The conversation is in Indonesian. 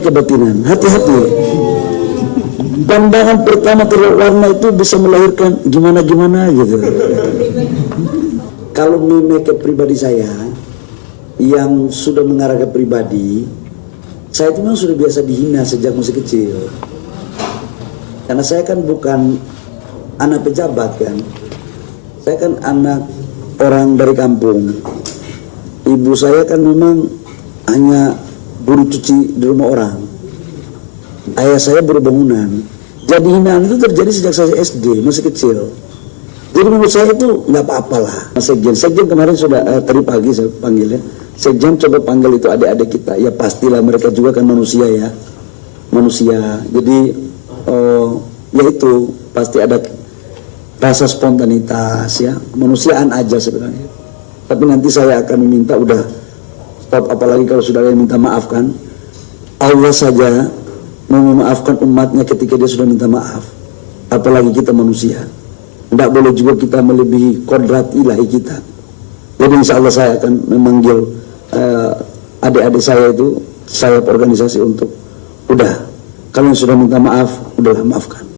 kebatinan. Hati-hati. Pandangan pertama terhadap warna itu bisa melahirkan gimana-gimana gitu. Kalau meme ke pribadi saya yang sudah mengarah ke pribadi, saya itu memang sudah biasa dihina sejak masih kecil. Karena saya kan bukan anak pejabat kan. Saya kan anak orang dari kampung. Ibu saya kan memang hanya buruh cuci di rumah orang. Ayah saya buruh bangunan. Jadi hinaan itu terjadi sejak saya SD, masih kecil. Jadi menurut saya itu nggak apa-apalah. Sekjen kemarin sudah tadi pagi saya panggilnya. Sekjen coba panggil itu adik-adik kita. Ya pastilah mereka juga kan manusia ya, manusia. Jadi ya itu pasti ada rasa spontanitas ya, manusiaan aja sebenarnya. Tapi nanti saya akan meminta udah stop, apalagi kalau saudara yang minta maaf kan. Allah saja mau memaafkan umatnya ketika dia sudah minta maaf, apalagi kita manusia. Tidak boleh juga kita melebihi kodrat ilahi kita. Jadi insya Allah saya akan memanggil adik-adik saya itu, saya organisasi untuk udah, kalian sudah minta maaf, udahlah maafkan.